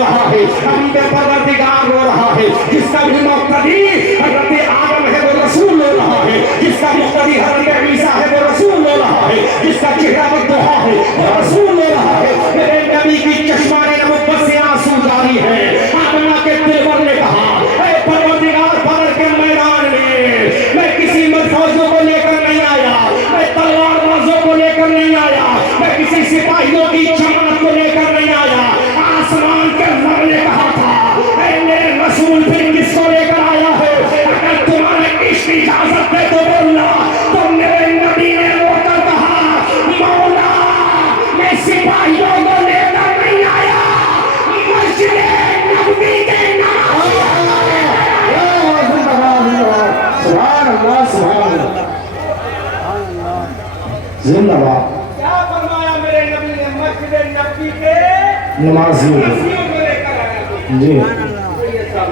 रहा है, अभी पे परवरदिगार रो रहा है, जिसका भी मुक्तदी हज़रत आदम है वो रसूल रो रहा है, जिसका मुक्तदी हज़रत ईसा है वो रसूल रो रहा है, जिसका चेहरा बददुआ है वो रसूल रो रहा है। मेरे नबी की चश्माने नबुव्वत से आंसू जारी है। आदम के दिलबर ने कहा, ऐ परवरदिगार, बदर के मैदान में मैं किसी मरफौजों को लेकर नहीं आया, मैं तलवारबाजों को लेकर नहीं आया, मैं किसी सिपाहियों की जमात को लेकर नहीं आया। आसमान के रब ने कहा था, ऐ मेरे रसूल फिर किसको लेकर आया है? अगर तुम्हारे इश्क इजाजत दे तो बोलना। तो मेरे नबी ने रोकर कहा, मौला मैं सिपाहियों को लेकर नहीं आया, मस्जिद नबवी के नाम। सुभान अल्लाह, सुभान अल्लाह, जिंदाबाद। क्या फरमाया मेरे नबी ने? मस्जिद नबवी के नमाजियों को लेकर आया। जी,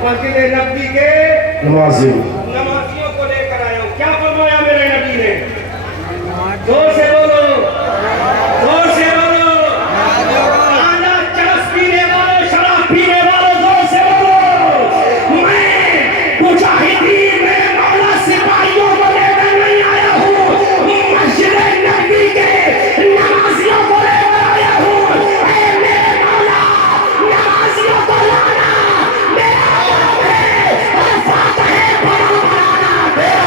मस्जिद नबवी के नमाजियों नमाजियों को लेकर आया हूं। क्या फरमाया मेरे नबी ने? जोर से बोलो, जोर से बोलो। गांजा चरस पीने वालों, शराब पीने वालों, जोर से बोलो। मैं मुजाहिदीन में मौला सिपाहियों को लेकर नहीं आया हूँ, मस्जिद नबी के नमाजियों को लेकर आया हूँ। ऐ मेरे मौला, नमाजियों को लाना मेरा काम है, और फातिहा पढ़ा बनाना मेरा।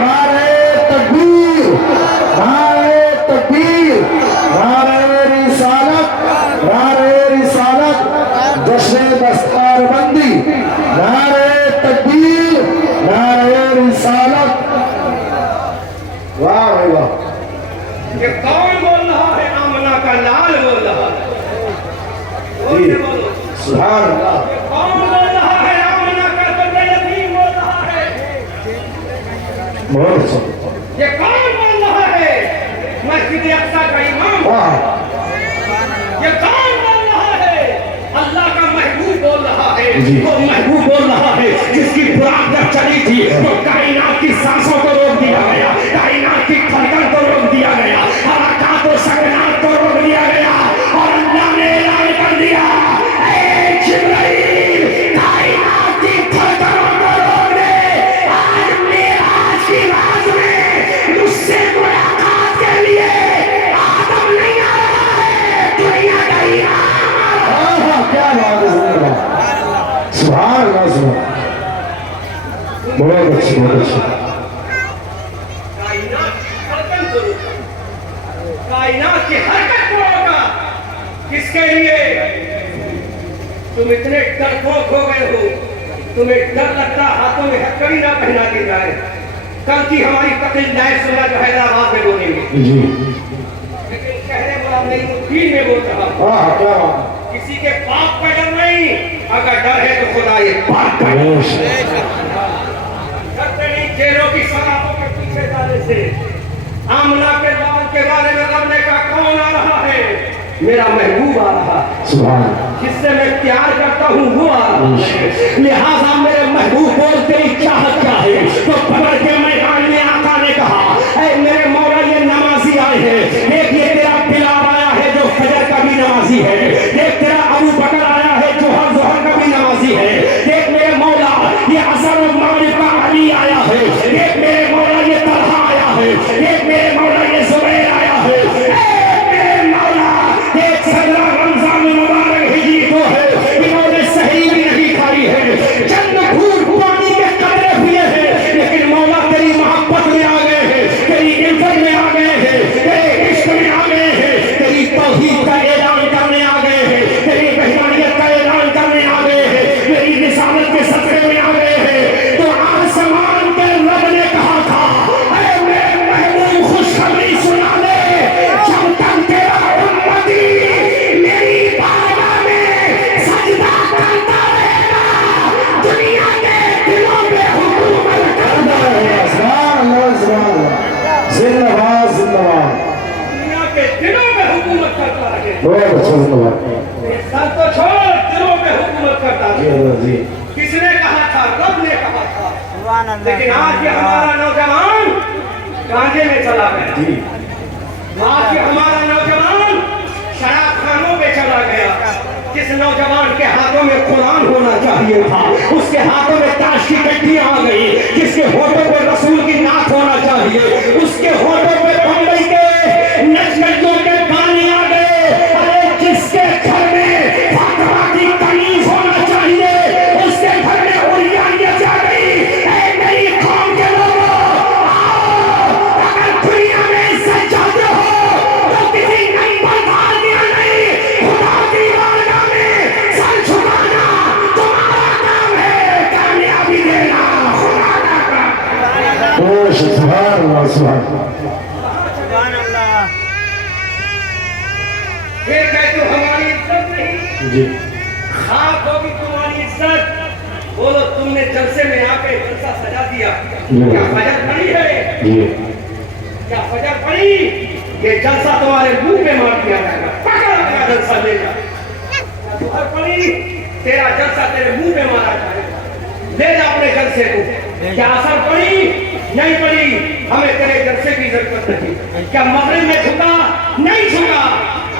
नारे तकबीर, नारे तकबीर, नारे रिसालत, नारे रिसालत, जश्न दस्तारबंदी, नारे तकबीर, नारे रिसालत। वाह भाई वाह। ये कौन बोल रहा है? आमना का लाल बोल रहा है। जोर से बोलो। सुभान अल्लाह, कौन बोल रहा है? आमना का बंदा यतीम बोल रहा है। बहुत अच्छा, ये कौन बोल रहा है? मस्जिद अक्सा का इमाम। वाह, ये कौन बोल रहा है? अल्लाह का महबूब बोल रहा है। जी। वो महबूब बोल रहा है जिसकी बुराक जब चली थी तो कायनात की सांसों को रोक दिया गया, कायनात की धड़कन को रोक दिया गया, हरकत और सकनात को रोक दिया गया, और अल्लाह ने ऐलान कर दिया, ऐ जिब्राइल, कायनात की धड़कनों को रोक दे। आज मेराज की रात में मुझसे मुलाकात के लिए आदम नहीं आ रहा है, दुनिया का इमाम आ रहा है। आहा, क्या बात है, जिंदाबाद। सुभान अल्लाह, सुभान, बहुत अच्छी, बहुत अच्छी। कायनात की धड़कन को रोका, कायनात की हरकत को रोका। किसके लिए? तुम इतने डरपोक हो गए हो, तुम्हें डर लगता हाथों में हथकड़ी ना पहना दी जाए। कल की हमारी तकलीफ जाए सुना जो हैदराबाद में बोलेंगे, जी, लेकिन कहने वाला नहीं, वो दिल में बोल रहा। वाह, क्या बात किसी के पाप का डर नहीं, अगर डर है तो खुदा ये पाप का डर। है। डरते नहीं जेलों की सलाखों के पीछे जाने से। आमना के लाल के बारे में रब ने कहा, कौन आ रहा है? मेरा महबूब आ रहा है, सुभान, जिससे मैं प्यार करता हूँ वो आ रहा है। लिहाजा मेरे महबूब बोलते ही चाहत क्या है? तो बदर के मैदान में आका ने कहा, ऐ मेरे मौला ये नमाजी आए हैं, देख ये तेरा बिलाल आया है जो फजर का भी नमाजी है, देख तेरा अबू बकर आया है जो हर जोहर का भी नमाजी है, देख मेरे मौला ये असर और मगरिब का अली आया है, देख मेरे मौला ये तलहा आया है, देख मेरे मौला ये जुबैर आया है, मेरे मौला देख सदरा रमजान मुबारक हिजरी को है, इन्होंने सही भी नहीं खाई है, चंद घूर पानी के कतरे पिए हैं, लेकिन मौला तेरी मोहब्बत में आ गए हैं, तेरी इज्जत में आ गए हैं, तेरे इश्क में आ गए हैं, तेरी तौहीद का ऐलान करने आ गए हैं, तेरी रहमानियत का ऐलान करने आ गए हैं, तेरी रिसालत के सदक़े में आ गए हैं। तो आसमान के रब ने कहा था, ऐ मेरे महबूब खुशखबरी सुना दे, जब तक तेरा उम्मती मेरी बारगाह में सजदा करता रहेगा, दुनिया के दिलों पे हुकूमत करता रहेगा। सुभान अल्लाह, सुभान अल्लाह, जिंदाबाद, जिंदाबाद, दुनिया के दिलों पे हुकूमत करता रहेगा। बहुत अच्छा, जिंदाबाद। सर तो छोड़, दिलों पे हुकूमत करता जी, रहेगा। जी, किसने कहा था? रब ने कहा था। सुभान अल्लाह। लेकिन आज ये हमारा नौजवान गांजे में चला गया, जी, आज ये हमारा नौजवान शराब खानों पे चला गया, जिस नौजवान के हाथों में कुरान होना चाहिए था, उसके हाथों में ताश की गड्डियां आ गई। जिसके होठों पे रसूल की नात होना चाहिए, उसके होठों पे बम्बई के नचगड्डों के गाने आ गए। अरे जिसके घर में फातिमा की कमीज होना चाहिए, उसके घर में उलियानियत आ गई। ऐ मेरी कौम के लोगों, आओ, अगर दुनिया में इज्जत चाहते हो तो किसी नई पर डाल दिया नहीं, खुदा की बारगाह में सर झुकाना तुम्हारा काम है, कामयाबी देना खुदा का काम। ओ सुभान अल्लाह, सुभान फिर कहते हो हमारी इज्जत नहीं, जी खाक होगी तुम्हारी इज्जत। बोलो तुमने जलसे में आके जलसा सजा दिया, जी। क्या फजर पड़ी है? जी क्या फजर पड़ी? ये जलसा तुम्हारे मुंह पे मार दिया जाएगा, पकड़ अपना जलसा ले जा। क्या फजर पड़ी? तेरा जलसा तेरे मुंह पे मारा जाएगा, ले जा अपने जलसे को। क्या असर पड़ी? नहीं पड़ी। हमें तेरे जलसे की जरूरत नहीं। क्या मगरिब में झुका? नहीं झुका।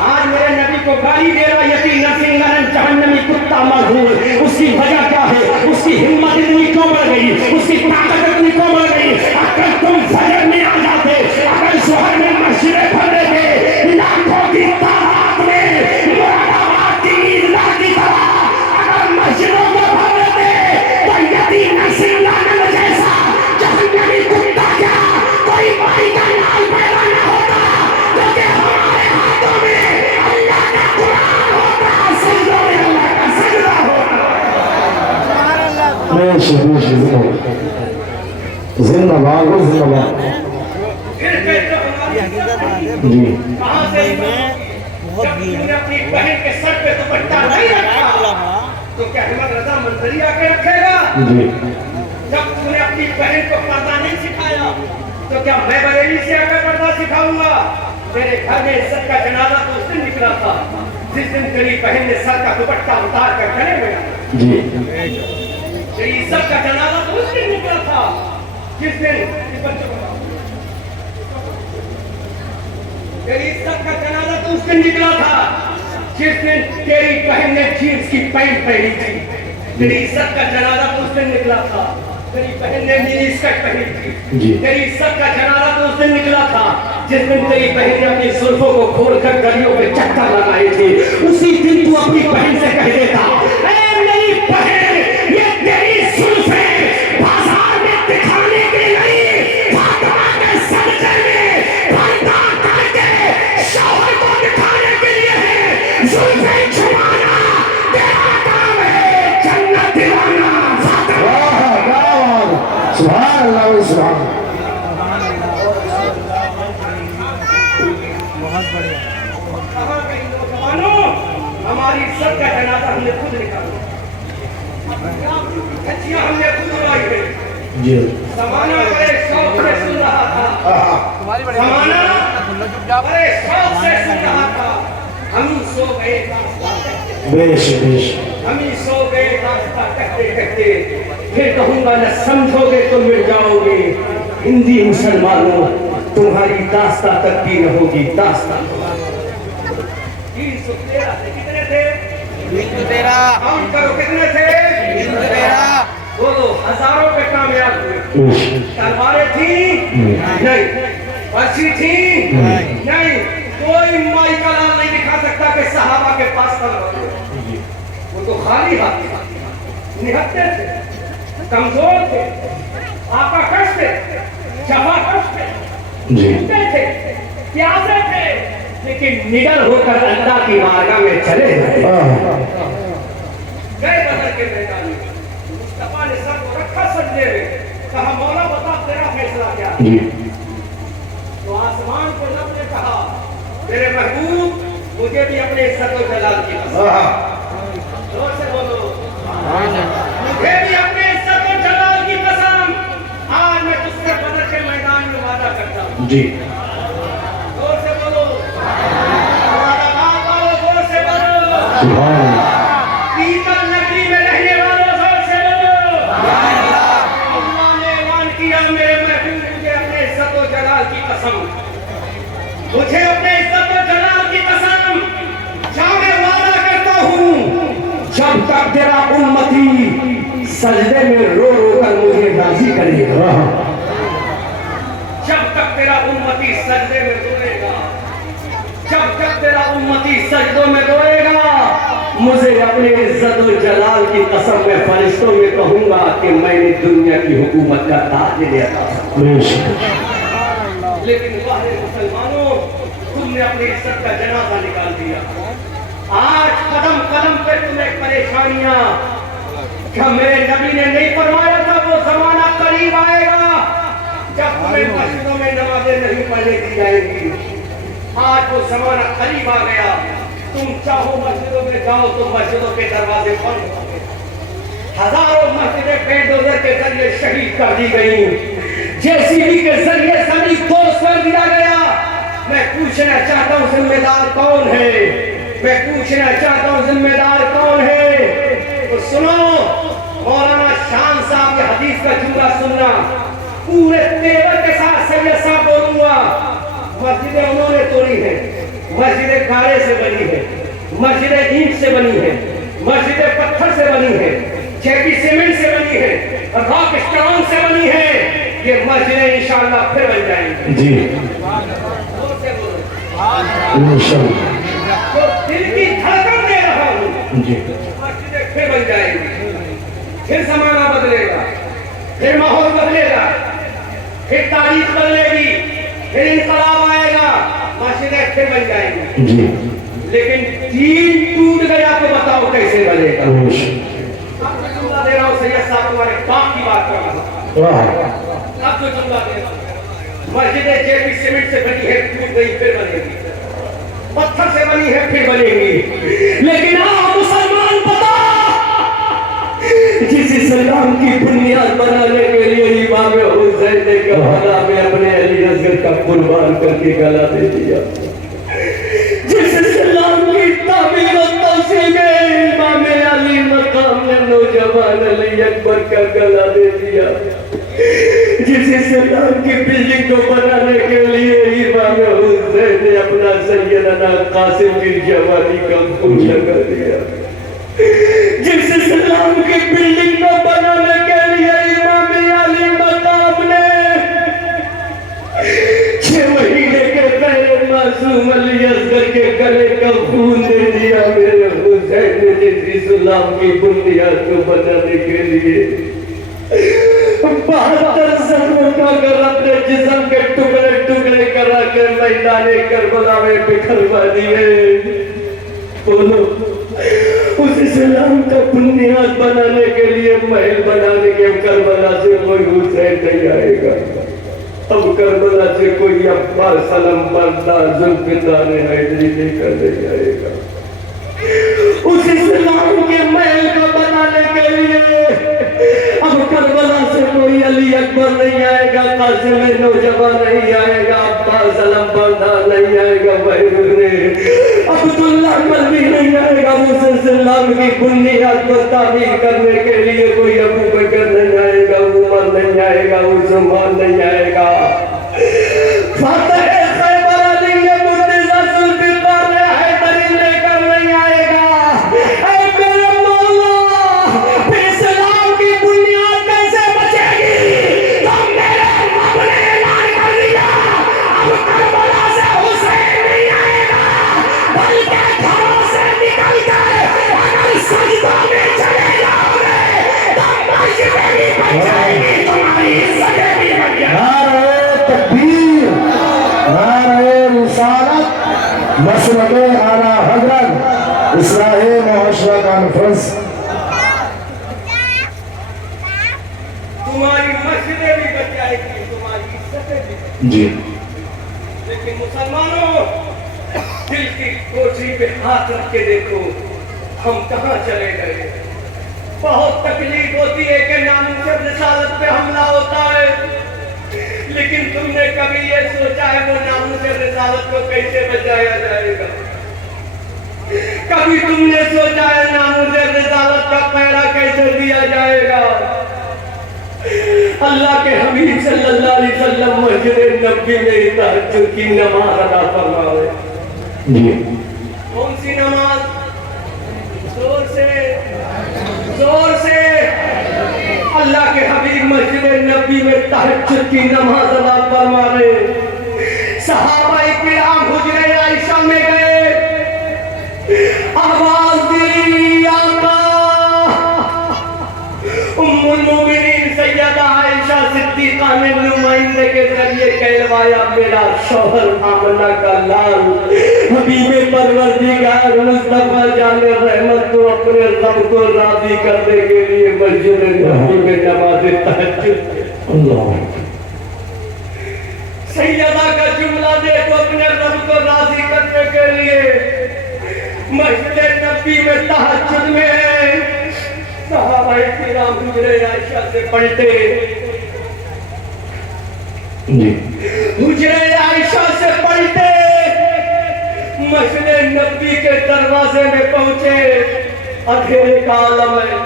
आज मेरे नबी को गाली दे रहा यती नसींगरन जहन्नमी कुत्ता मलहून। उसकी वजह क्या है? उसकी हिम्मत इतनी क्यों बढ़ गई? उसकी ताकत इतनी क्यों बढ़ गई? अगर तुम फजर में आ जाते, अगर शोहर में मस्जिदें भर देते, लाखों की तादाद में मुरादाबाद की ईदगाह की तरह अगर मस्जिदों को भर देते, तो यती नसींगरन जैसा जहन्नमी कुत्ता क्या कोई भाई का लाल पैदा न होता, क्योंकि हमारे हाथों में अल्लाह का कुरान होता, सजदों में अल्लाह का सजदा होता। बेश बेश जिंदाबाद हो, जिंदाबाद। फिर कहते हो हमारी जी कहां से जब तुमने अपनी बहन के सर पे दुपट्टा नहीं रखा तो क्या हिम्मत रजा मंजरी आके रखेगा? जी जब तुमने अपनी बहन को पर्दा नहीं सिखाया तो क्या मैं बरेली से आकर पर्दा सिखाऊंगा? तेरे घर में इज्जत का जनाजा तो उस दिन निकला था जिस दिन तेरी बहन ने सर का दुपट्टा उतार कर गले में डाला। जी तेरी इज्जत का जनाजा तो उस दिन निकला था जिस दिन इस बच्चे को तेरी इज्जत का जनाजा तो उस दिन निकला था जिस दिन तेरी बहन ने जीन्स की पैंट पहनी थी। तेरी इज्जत का जनाजा तो उस दिन निकला था तेरी बहन ने नीली स्कर्ट पहनी थी। जी। तेरी इज्जत का जनाजा तो उस दिन निकला था जिस दिन तेरी बहन ने अपनी जुल्फों को खोलकर गलियों पे चक्कर लगाए थे। उसी दिन तू अपनी बहन से कह देता, ऐ मेरी बहन, ये तेरी जुल्फें बाजार में दिखाने के लिए फातिमा के सजदे में पर्दा करके शौहर को दिखाने के लिए है। जुल्फें छुपाना तेरा काम है, जन्नत दिलाना फातिमा। वाह क्या बात, सुभान अल्लाह, सुभान। कहाँ गई नौजवानों? हमारी इज्जत का जनाजा हमने खुद निकाला, खच्चियाँ हमने खुद उड़ाई है। जी ज़माना बड़े शौक से सुन रहा था, ज़माना बड़े शौक से सुन रहा था। हम ही सो गए दास्तां कहते, बेश बेश हम ही सो गए दास्तां कहते कहते। फिर कहूँगा न समझोगे तो मिट जाओगे। हिंदी मुसलमानों, तुम्हारी दास्तां तक की न होगी दास्तां। 313 थे, कितने थे? 313 काउंट करो कितने थे? 313 बोलो, हजारों पे कामयाब हुए। बेश तलवारें थी? नहीं। पर्ची थी? नहीं। कोई माई का नाम नहीं दिखा सकता कि सहाबा के पास तलवार थी। वो तो खाली हाथ थे, निहत्ते थे, कमजोर थे, आका कश थे, जफा कश थे, जी भूखे थे, प्यासे थे, लेकिन निडर होकर अल्लाह की बारगाह में चले गए। गए बदर के मैदान में। मुस्तफा ने सर को रखा सजदे में, कहा मौला बता तेरा फैसला क्या है? जी तो आसमान को रब ने कहा, मेरे महबूब, मुझे भी अपने इज्जत और जलाल की कसम, जोर से बोलो, मुझे भी अपने इज्जत और जलाल की कसम, आज मैं तुझसे बदर के मैदान में वादा करता हूँ। जी जोर से बोलो, मुरादाबाद वालों जोर से बोलो, सुभान अल्लाह। पीतल नगरी में रहने वालों जोर से बोलो। अल्लाह ने ऐलान किया, मेरे महबूब, मुझे अपने इज्जत और जलाल की कसम, मुझे अपने इज्जत और जलाल की कसम, जहाँ मैं वादा करता हूँ तक तेरा उम्मती सजदे में रो रो कर मुझे राजी करेगा, जब तक तेरा उम्मती सजदे में रोएगा, जब तक तेरा उम्मती सजदों में रोएगा, मुझे अपने इज्जत और जलाल की कसम में फरिश्तों में कहूंगा कि मैंने दुनिया की हुकूमत का ताज लिया था। लेकिन वाहे मुसलमानों, तुमने अपनी इज्जत का जनाजा निकाल दिया। आज कदम कदम पे तुम्हें परेशानियां, क्या मेरे नबी ने नहीं फरमाया था वो जमाना करीब आएगा जब तुम्हें मस्जिदों में नमाजें नहीं पढ़ने दी जाएंगी। आज वो जमाना करीब आ गया, तुम चाहो मस्जिदों में जाओ तो मस्जिदों के दरवाजे बंद हो गए। हजारों मस्जिदें बुलडोजर के जरिए शहीद कर दी गई, जेसीबी के जरिए सभी ठोस कर दिया गया। मैं पूछना चाहता हूँ जिम्मेदार कौन है, मैं पूछना चाहता हूँ जिम्मेदार कौन है। तो सुनो, मौलाना शान साहब के हदीस का जुमला सुनना, पूरे तेवर के साथ सैयद साहब बोलूंगा। मस्जिदें उन्होंने तोड़ी है, मस्जिदें कारे से बनी है, मस्जिदें ईंट से बनी है, मस्जिदें पत्थर से बनी है, जेपी सीमेंट से बनी है, रॉक स्टोन से बनी है। ये मस्जिदें इंशाअल्लाह फिर बन जाएंगी जी, तो दिल की धड़कन दे रहा हूँ जी, मस्जिदें फिर बन जाएंगी, फिर जमाना बदलेगा, फिर माहौल बदलेगा, फिर तारीख बदलेगी, फिर इंकलाब आएगा, मस्जिदें फिर बन जाएंगी जी। लेकिन दीन टूट गया तो बताओ कैसे बनेगा। अब जो जुमला दे रहा हूँ सैयद साहब तुम्हारे बाप की बात कर रहा हूँ। अब जो जुमला दे रहा हूँ, मस्जिदें जेपी सीमेंट से बनी है, टूट गई फिर बनेगी, पत्थर से बनी है फिर बनेगी। लेकिन आप मुसलमान बता, जिस इस्लाम की बुनियाद बनाने के लिए इमाम हुसैन ने करबला में अपने अली असगर का कुर्बान करके गला दे दिया, जिस इस्लाम की तामीर और तौसील में इमाम अली मकाम ने नौजवान अली अकबर का गला दे दिया, जिस इस्लाम की बिल्डिंग को बनाने के लिए इमाम हुसैन ने अपना सैयदना कासिम की जवानी का खून लगा दिया, जिस इस्लाम की बिल्डिंग को बनाने के लिए इमाम अली मकाम ने 6 महीने के पहले मासूम अली असगर के गले का खून दे दिया। मेरे हुसैन ने जिस इस्लाम की बुनियाद को बनाने के लिए 72 जख्मों का कर अपने जिस्म के टुकड़े टुकड़े करा के मैदाने करबला में बिखरवा दिए। बोलो, उस इस्लाम का बुनियाद बनाने के लिए, महल बनाने के करबला से कोई हुसैन नहीं आएगा। अब करबला से कोई अब्बास सलम बरदार जुल्फिकार हैदरी लेकर नहीं आएगा। उस इस्लाम के महल को बनाने के लिए अब करबला से कोई अली अकबर नहीं आएगा, कासिम नौजवान नहीं आएगा, अब्बास सलम बरदार नहीं आएगा, अब्दुल्ला मलवी नहीं आएगा। उस इस्लाम की बुनियाद को तामीर करने के लिए कोई अबू बकर नहीं आएगा, उमर नहीं आएगा, उस्मान नहीं आएगा, फातिह खैबर अली मुर्तज़ा जुल्फिकार हैदरी लेकर नहीं आएगा। ऐ मेरे मौला, फिर इस्लाम की बुनियाद कैसे बचेगी? तो मेरे रब ने ऐलान कर दिया, अब करबला से हुसैन नहीं आएगा, बल्कि घरों से निकल कर अगर सजदों में चले जाओगे तो मस्जिदें भी बन जाएंगी, तुम्हारी इज्जतें भी बन जाएंगी। नारे तकबीर, नारे रिसालत, मसलके आला हज़रत इस्लाहे मुआशरा कॉन्फ्रेंस। तुम्हारी मस्जिदें भी बच जाएगी, तुम्हारी इज्जतें भी बच जाएंगी। जी, लेकिन मुसलमानों, दिल की कोठरी पे हाथ रख के देखो हम कहाँ चले गए। बहुत तकलीफ होती है कि नामुमकिन रिसालत पे हमला होता है, लेकिन तुमने कभी ये सोचा है वो नामुमकिन रिसालत को कैसे बचाया जाएगा? कभी तुमने सोचा है नामुमकिन रिसालत का पहरा कैसे दिया जाएगा? अल्लाह के हबीब सल्लल्लाहु अलैहि वसल्लम मस्जिद नबी में तहज्जुद की नमाज अदा फरमाए। जी, कौन सी नमाज? जोर से। मस्जिद नबी में तहज्जुद की नमाज अदा फरमा रहे। सहाबा किराम हुजरे आयशा में गए, आवाज दी आका। उम्मुल मोमिनीन सैयदा आयशा सिद्दीका ने नुमाइंदे के जरिए कहलवाया, मेरा शौहर आमना का लाल हबीबे परवरदिगार मुस्तफा जाने रहमत तो अपने रब को राजी करने के लिए मस्जिद नबी में नमाज तहज्जुद। अल्लाह सैयदा का जुमला देखो, अपने रब को राजी करने के लिए मस्जिद नबी में तहज्जुद में सहाबाए किराम हुजरे आयशा से पढ़ते, हुजरे आयशा से पढ़ते, मस्जिद नबी के दरवाजे में पहुंचे। अंधेरे का आलम है,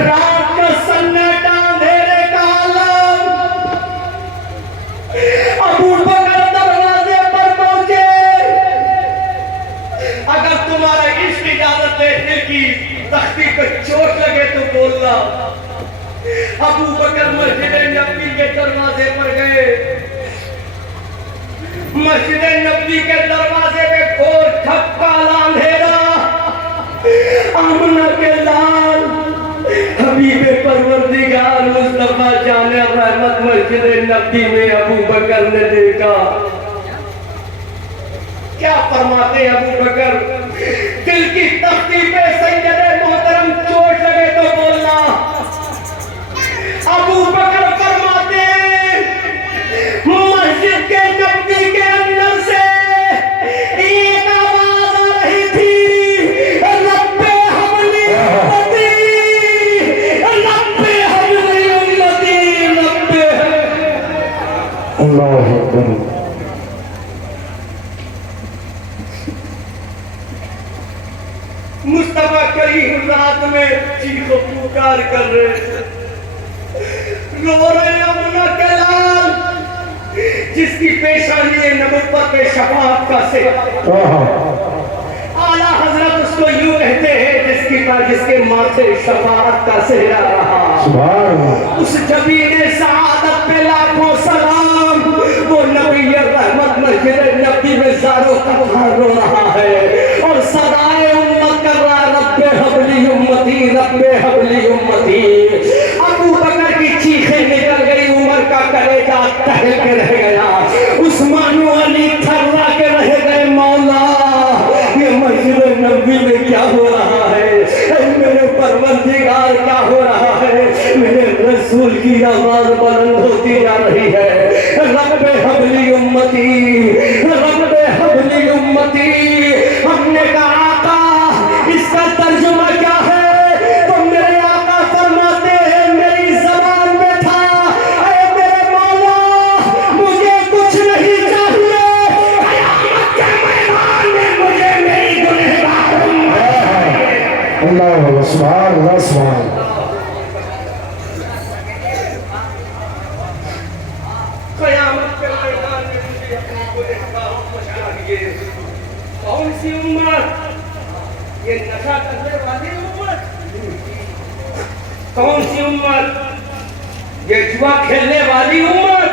रात का सन्नाटा, अंधेरे का आलम। अबू बकर दरवाजे पर पहुंचे। अगर तुम्हारा इश्क इजाजत दे, दिल की तख्ती पे चोट लगे तो बोलना। अबू बकर मस्जिद नबी के दरवाजे पर गए। मस्जिद नबी के दरवाजे में घोर ठप्पा अंधेरा। आमना के लाल हबीबे परवरदिगार मुस्तफा जाने रहमत मस्जिद नबी में अबू बकर ने देखा। क्या फरमाते अबू बकर, दिल की तख्ती पे सैयदे मोहतरम चोट लगे तो बोलना। अबू बकर फरमाते, मस्जिद के नबी के अंदर से एक आवाज आ रही थी, रब्बे हबली उम्मती, रब्बे हबली उम्मती, रब्बे। अल्लाह अकबर। मुस्तफा करीम रात में चीखो पुकार कर रहे, रो रहे अमना के लाल, जिसकी पेशानी नबुव्वत पे शफाअत का से आला हजरत उसको यूं कहते हैं, जिसके माथे शफाअत का सेहरा रहा। उस जबीने सआदत पे लाखों सलाम। वो नबी रहमत मस्जिद नबी में ज़ारो कदर रो रहा है और सदाए उम्मत कर रहा, रब्बे हबली उम्मती, रब्बे हबली उम्मती। अबू बकर की चीखें निकल गई, उमर का कलेजा टहल के रह गया, उस्मान अली थर्रा के रह गए। मौला, ये मस्जिद नबी में क्या हो रहा है? मेरे परवरदिगार क्या हो रहा है? मेरे रसूल की आवाज बुलंद होती जा रही है, रब्बे हबली उम्मती, रब्बे हबली उम्मती। हमने कहा आका, इसका तर्जुमा क्या है? तो मेरे आका फरमाते हैं, मेरी ज़बान में था, ऐ मेरे मौला, मुझे कुछ नहीं चाहिए, क़यामत के मैदान में मुझे मेरी गुनहगार उम्मत। अल्लाह सुभान अल्लाह सुभान। क़यामत के मैदान में मुझे अपनी गुनहगार उम्मत चाहिए। कौन सी उम्मत? ये नशा करने वाली उम्मत? कौन सी उम्मत? ये जुआ खेलने वाली उम्मत?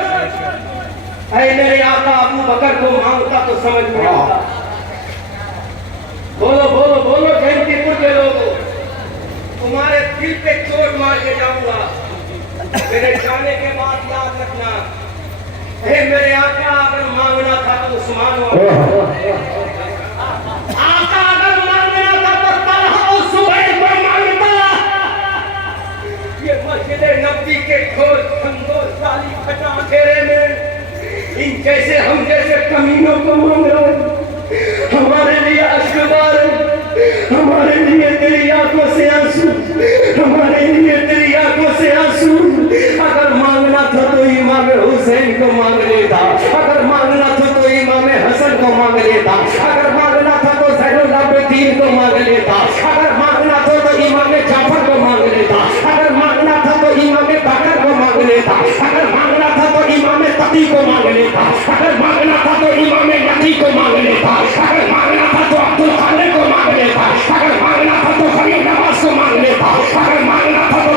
ऐ मेरे आका अबू बकर को मांगता तो समझ में आता। बोलो बोलो बोलो जयंतीपुर के लोगों, तुम्हारे दिल पे चोट मार के जाऊंगा। मेरे जाने के बाद याद रखना, हे मेरे आका, अगर मांगना था तो उस्मान आका, अगर मांगना था तो तलहा और सुबैर को मांगता। ये मस्जिद नबी के खोज खंडोर साली खटा घेरे में इन जैसे हम जैसे कमीनों को मांग रहे। हमारे लिए अश्कबार, हमारे लिए तेरी आंखों से आंसू, हमारे लिए तेरी आंखों से आंसू। अगर मांगना था तो इमाम हुसैन को मांग लेता, अगर मांगना था तो इमाम हसन को मांग लेता, अगर मांगना था तो ज़ैनुल आबिदीन को मांग लेता, अगर मांगना था तो इमाम जाफर को मांग लेता, अगर मांगना था तो इमाम बकर को मांग लेता, अगर मांगना था तो इमाम तकी को मांग लेता, अगर मांगना था तो इमाम यकी को मांग लेता, अगर मांगना था तो अब्दुल कादिर को मांग लेता, अगर मांगना था तो खलील नवाज को मांग लेता, अगर मांगना था तो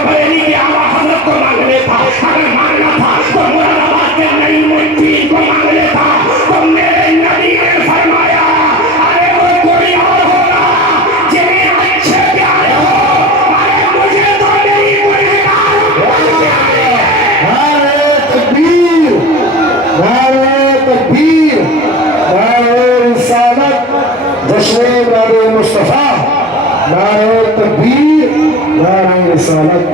नारे तकबीर, नारे रिसालत।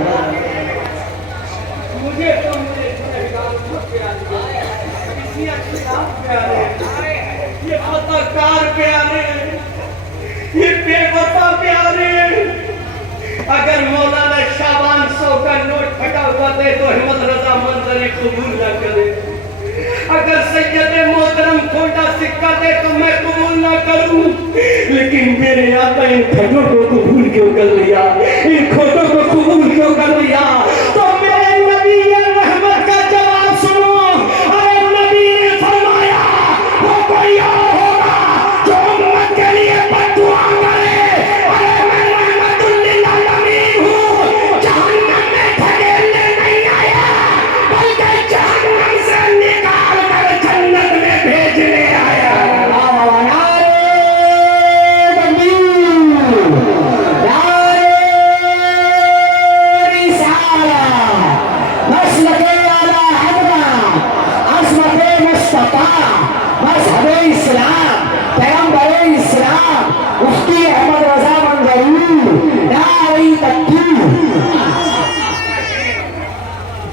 मुझे तो मेरे गुनहगार बहुत प्यारे, इतनी अच्छी बात प्यारे, ये खतरनाक प्यारे, ये बेवफा प्यारे। अगर मौलाना शाबान 100 का नोट फटा हुआ दे तो अहमद रजा मंजरी कबूल न करे। अगर सैयद मोहतरम खोटा सिक्का दे तो मैं कबूल ना करूं। लेकिन मेरे आका इन खटों को कबूल क्यों कर लिया, इन खोटों को कबूल क्यों कर लिया? तो मेरे नबी ने रहमत का जवाब सुनो। अरे नबी ने फरमाया वो कोई और होगा जो उम्मत के लिए बद्दुआ करे। अरे मैं रहमतुल लिल आलमीन हूं, जहन्नम में धकेलने नहीं आया बल्कि जहन्नम से निकाल कर जन्नत में भेजने आया।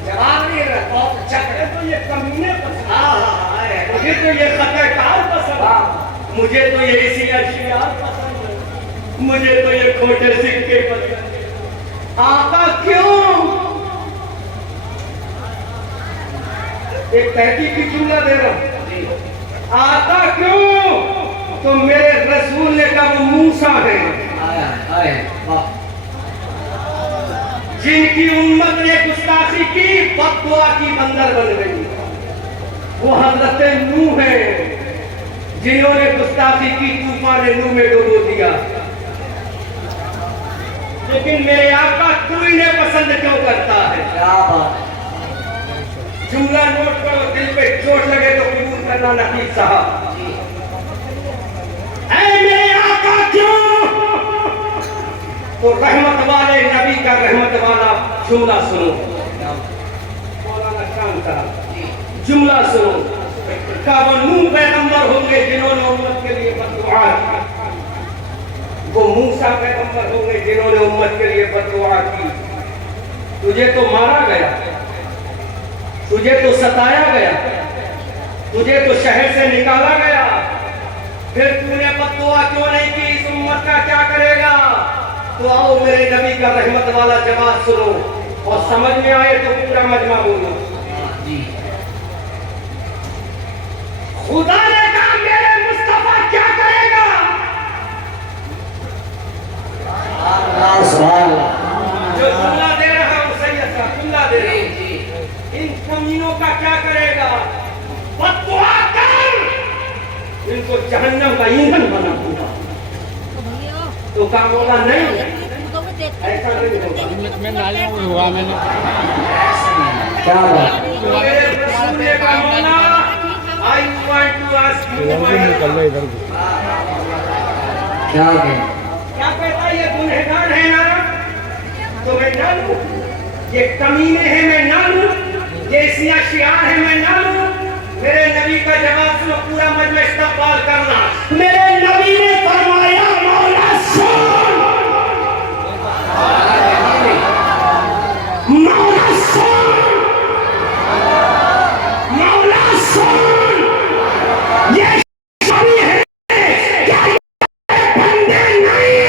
जवाब नहीं रहा, बहुत अच्छा करे तो ये कमीने पसंद, मुझे तो ये खतरनाक पसंद, मुझे तो ये इसी अशियार पसंद है, मुझे तो ये खोटे सिक्के पसंद है। आका क्यों? एक तहकीक की जुमला दे रहा हूं, आका क्यों? तो मेरे रसूल ने कहा वो मूसा है जिनकी उम्मत ने गुस्ताखी की, बददुआ की बंदर बन गई। वो हजरत नूह है जिन्होंने गुस्ताखी की, तूफान ने नूह में डुबो दिया। लेकिन मेरे आका कोई ने पसंद क्यों करता है? जुमला नोट करो, दिल पे चोट लगे तो कबूल करना नकीब साहब। ऐ मेरे आका क्यों? तो रहमत वाले नबी का रहमत वाला जुमला सुनो, मौलाना शाम का जुमला सुनो। का वो नूह पैगंबर होंगे जिन्होंने उम्मत के लिए बद्दुआ की, वो मूसा पैगंबर होंगे जिन्होंने उम्मत के लिए बद्दुआ की। तुझे तो मारा गया, तुझे तो सताया गया, तुझे तो शहर से निकाला गया, फिर तूने बद्दुआ क्यों नहीं की? इस उम्मत का क्या करेगा? तो आओ मेरे नबी का रहमत वाला जवाब सुनो, और समझ में आए तो पूरा मजमा बोलो। खुदा ने कहा मेरे मुस्तफा क्या करेगा? जो जुमला दे रहा हूं सैयद साहब, जुमला दे रहा हूं, इन कमीनों का क्या करेगा? बद्दुआ कर, इनको जहन्नम का ईंधन बना दूंगा। तो काम होगा नहीं, ऐसा नहीं होगा। मैं नाले में हुआ मैंने क्या बात? मेरे रसूल ने कहा मौला, I want to ask you इधर क्या क्या कहता ये गुनहगार है ना, तो मैं ना लूं? ये कमीने हैं मैं ना लूं? ये सियाशियार है मैं ना लूं? मेरे नबी का जवाब सुनो, पूरा मजमा इस्तकबाल करना। मेरे नबी ने फरमाया मौला सुन, मौला सुन, मौला सुन, ये शबी है क्या बंदे नहीं?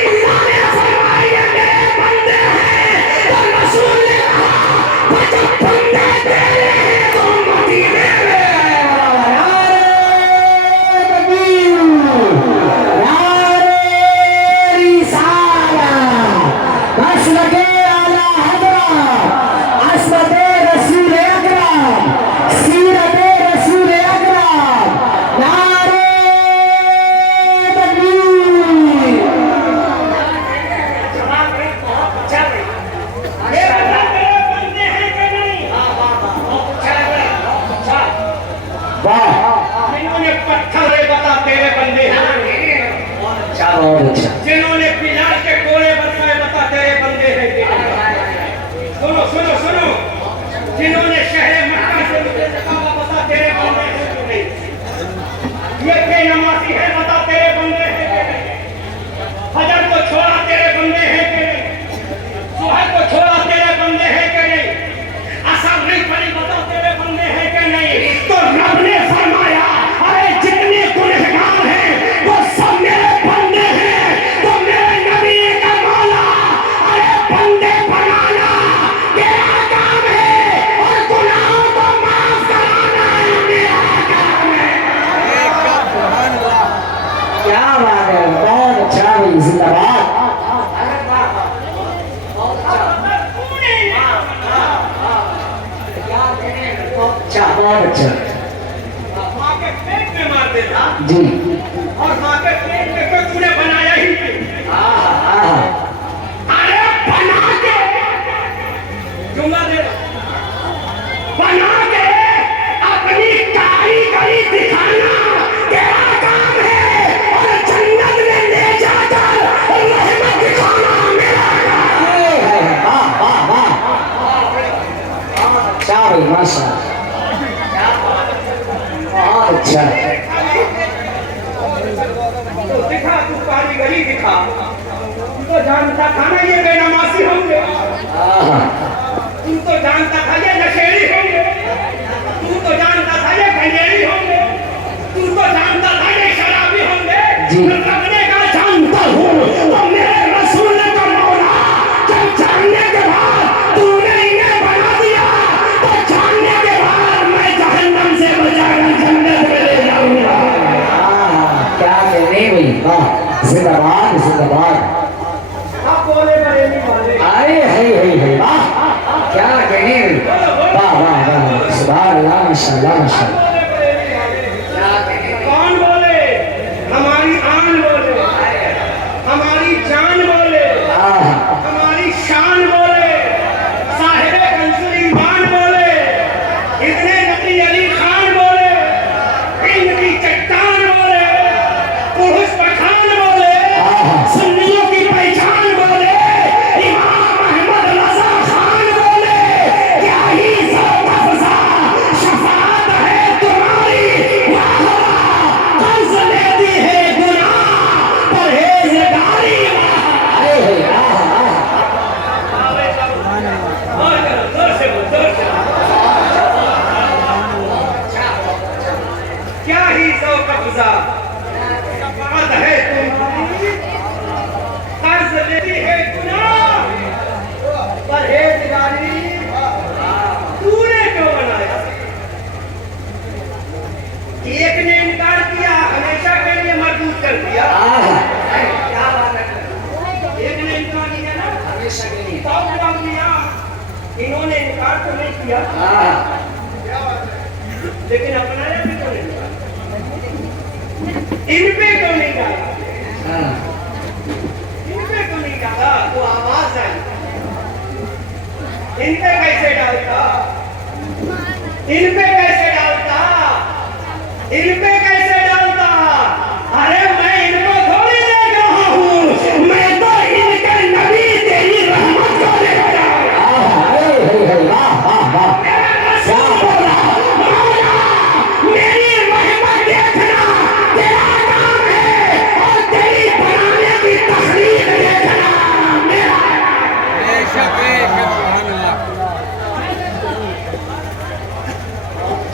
अल्लाह ने फरमाया ये मेरे बंदे हैं, तो रसूल ने कहा जब बंदे तेरे हैं तो मदीने में। नारे बहुत अच्छा माँ के पेट में मार देता जी। और माँ के पेट में तो तूने बनाया ही नहीं। अरे बना के जुमला दे बना के अपनी कारीगरी दिखाना तेरा काम है और जन्नत में ले जाकर रहमत दिखाना मेरा काम है। वाह वाह वाह, अच्छा भाई माशाल्लाह, बहुत अच्छा। तो दिखा तू कारीगरी दिखा। तू तो जानता था ना ये बेनमाजी होंगे, तू तो जानता था ये नशेड़ी होंगे, तू तो जानता था ये गंजेड़ी होंगे, तू तो जानता था ये शराबी होंगे। जी। रखने का जानता हूँ तो मेरे रसूल का मौला जब जानने के बाद तूने इन्हें बना दिया तो जानने के बाद मैं जहन्नम से बचाकर जन्नत में ले जाऊंगा। क्या कहने भाई, वाह, जिंदाबाद जिंदाबाद। आप बोले बरेली वाले अरे है वाह, क्या कहने भाई, वाह वाह वाह, सुभान अल्लाह, माशाल्लाह माशाल्लाह। कौन बोले? हमारी आन बोले, हमारी जान बोले, हमारी शान बोले, साहिबे कंसुल ईमान बोले, इतने नबी अली खान बोले, इनकी चट्टान बोले, पुरुष पठान बोले, सुन्नियों की पहचान बोले, इमाम अहमद रजा खान बोले, क्या ही ज़ौक़ अफ़ज़ा शफ़ाअत है तुम्हारी, वाह वाह, कर्ज़ लेती है गुनाह, परहेज़गारी वाह। अरे वाह जोर से बोल, जोर से बोल। क्या ही ज़ौक़ अफ़ज़ा शफ़ाअत है तुम्हारी, कर्ज़ लेती है गुनाह, परहेज़गारी। तूने क्यों बनाया? एक ने इनकार किया, हमेशा के लिए मरदूद कर दिया। क्या बात है? एक ने इनकार किया ना, हमेशा के लिए। तब जवाब दिया। इन्होंने इनकार तो नहीं किया, लेकिन अपनाया भी तो नहीं। इन पे क्यों नहीं डाला? इन पे क्यों नहीं डाला? तो आवाज आई, इन पे कैसे डालता? इन पे कैसे डालता? इन पे कैसे डालता? अरे मैं इनको थोड़ी देख रहा हूँ, मैं तो इनके नबी तेरी रहमत को देख रहा हूँ। वाह वाह वाह, मेरा रसूल बोला, मौला, मेरी रहमत देखना तेरा काम है और तेरी बनाने की तखलीक देखना मेरा। बेशक सुभान अल्लाह।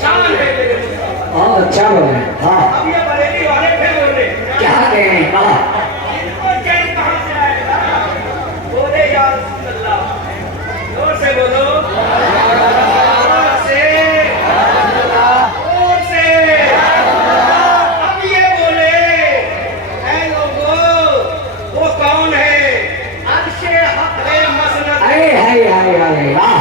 शान है मेरे मुस्तफा। बहुत अच्छा बोले, हाँ। अब ये बरेली वाले फिर बोल रहे हैं, क्या कहने, वाह, इनको चैन कहाँ से आएगा? बोले या रसूल अल्लाह, जोर से बोलो, जोर से, जोर से। अब ये बोले, ऐ लोगों, वो कौन है? अर्शे हक है मसनद। अरे हाय हाय हाय, वाह